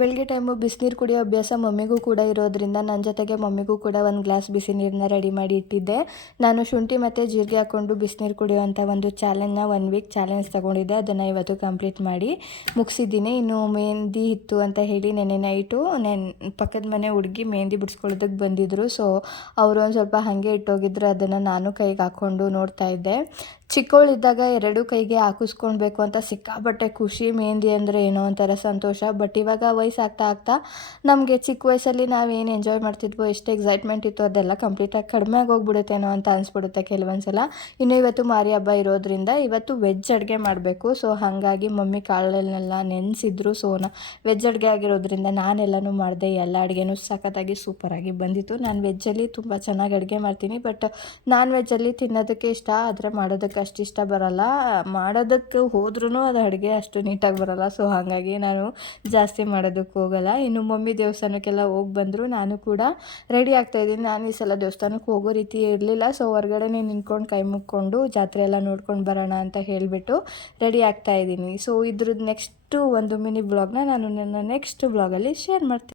ಬೆಳಗ್ಗೆ ಟೈಮು ಬಿಸಿನೀರು ಕುಡಿಯೋ ಅಭ್ಯಾಸ ಮಮ್ಮಿಗೂ ಕೂಡ ಇರೋದ್ರಿಂದ ನನ್ನ ಜೊತೆಗೆ ಮಮ್ಮಿಗೂ ಕೂಡ ಒಂದು ಗ್ಲಾಸ್ ಬಿಸಿ ನೀರನ್ನ ರೆಡಿ ಮಾಡಿ ಇಟ್ಟಿದ್ದೆ. ನಾನು ಶುಂಠಿ ಮತ್ತು ಜೀರಿಗೆ ಹಾಕ್ಕೊಂಡು ಬಿಸಿನೀರು ಕುಡಿಯೋವಂಥ ಒಂದು ಚಾಲೆಂಜ್ನ 1 ವೀಕ್ ಚಾಲೆಂಜ್ ತೊಗೊಂಡಿದ್ದೆ. ಅದನ್ನು ಇವತ್ತು ಕಂಪ್ಲೀಟ್ ಮಾಡಿ ಮುಗಿಸಿದ್ದೀನಿ. ಇನ್ನು ಮೆಹಂದಿ ಇತ್ತು ಅಂತ ಹೇಳಿ ನೆನ್ನೆ ನೈಟು ಪಕ್ಕದ ಮನೆ ಹುಡುಗಿ ಮೆಹಂದಿ ಬಿಡಿಸ್ಕೊಳ್ಳೋದಕ್ಕೆ ಬಂದಿದ್ದರು. ಸೊ ಅವರು ಒಂದು ಸ್ವಲ್ಪ ಹಾಗೆ ಇಟ್ಟೋಗಿದ್ರು. ಅದನ್ನು ನಾನು ಕೈಗೆ ಹಾಕ್ಕೊಂಡು ನೋಡ್ತಾ ಇದ್ದೆ. ಚಿಕ್ಕವಳಿದ್ದಾಗ 2 ಕೈಗೆ ಹಾಕಿಸ್ಕೊಳ್ಬೇಕು ಅಂತ ಸಿಕ್ಕಾಪಟ್ಟೆ ಖುಷಿ. ಮೆಹಂದಿ ಅಂದರೆ ಏನೋ ಒಂಥರ ಸಂತೋಷ. ಬಟ್ ಇವಾಗ ವಯಸ್ಸಾಗ್ತಾ ಆಗ್ತಾ ನಮಗೆ ಚಿಕ್ಕ ವಯಸ್ಸಲ್ಲಿ ನಾವೇನು ಎಂಜಾಯ್ ಮಾಡ್ತಿದ್ವೋ, ಎಷ್ಟು ಎಕ್ಸೈಟ್ಮೆಂಟ್ ಇತ್ತು ಅದೆಲ್ಲ ಕಂಪ್ಲೀಟಾಗಿ ಕಡಿಮೆ ಆಗೋಗ್ಬಿಡುತ್ತೇನೋ ಅಂತ ಅನಿಸ್ಬಿಡುತ್ತೆ ಕೆಲವೊಂದು ಸಲ. ಇನ್ನು ಇವತ್ತು ಮಾರಿ ಹಬ್ಬ ಇರೋದ್ರಿಂದ ಇವತ್ತು ವೆಜ್ ಅಡುಗೆ ಮಾಡಬೇಕು. ಸೊ ಹಾಗಾಗಿ ಮಮ್ಮಿ ಕಾಳನ್ನೆಲ್ಲ ನೆನೆಸಿದ್ರು. ಸೊ ವೆಜ್ ಅಡುಗೆ ಆಗಿರೋದ್ರಿಂದ ನಾನೆಲ್ಲನೂ ಮಾಡಿದೆ. ಎಲ್ಲ ಅಡುಗೆನೂ ಸಖತ್ತಾಗಿ ಸೂಪರಾಗಿ ಬಂದಿತ್ತು. ನಾನು ವೆಜ್ಜಲ್ಲಿ ತುಂಬ ಚೆನ್ನಾಗಿ ಅಡುಗೆ ಮಾಡ್ತೀನಿ. ಬಟ್ ನಾನ್ ವೆಜ್ಜಲ್ಲಿ ತಿನ್ನೋದಕ್ಕೆ ಇಷ್ಟ, ಆದರೆ ಮಾಡೋದಕ್ಕೆ ಅಷ್ಟು ಇಷ್ಟ ಬರಲ್ಲ. ಮಾಡೋದಕ್ಕೆ ಹೋದ್ರೂ ಅದು ಅಡುಗೆ ಅಷ್ಟು ನೀಟಾಗಿ ಬರಲ್ಲ. ಸೊ ಹಾಗಾಗಿ ನಾನು ಜಾಸ್ತಿ ಮಾಡೋದಕ್ಕೆ ಹೋಗಲ್ಲ. ಇನ್ನು ಮಮ್ಮಿ ದೇವಸ್ಥಾನಕ್ಕೆಲ್ಲ ಹೋಗಿ ಬಂದರು. ನಾನು ಕೂಡ ರೆಡಿ ಆಗ್ತಾಯಿದ್ದೀನಿ. ನಾನು ಈ ಸಲ ದೇವಸ್ಥಾನಕ್ಕೆ ಹೋಗೋ ರೀತಿ ಇರಲಿಲ್ಲ. ಸೊ ಹೊರಗಡೆನೇ ನಿಂತ್ಕೊಂಡು ಕೈ ಮುಕ್ಕೊಂಡು ಜಾತ್ರೆ ಎಲ್ಲ ನೋಡ್ಕೊಂಡು ಬರೋಣ ಅಂತ ಹೇಳಿಬಿಟ್ಟು ರೆಡಿ ಆಗ್ತಾಯಿದ್ದೀನಿ. ಸೊ ಇದ್ರದ್ದು ನೆಕ್ಸ್ಟು ಒಂದು ಮಿನಿ ಬ್ಲಾಗ್ನ ನಾನು ನನ್ನ ನೆಕ್ಸ್ಟ್ ಬ್ಲಾಗಲ್ಲಿ ಶೇರ್ ಮಾಡ್ತೀನಿ.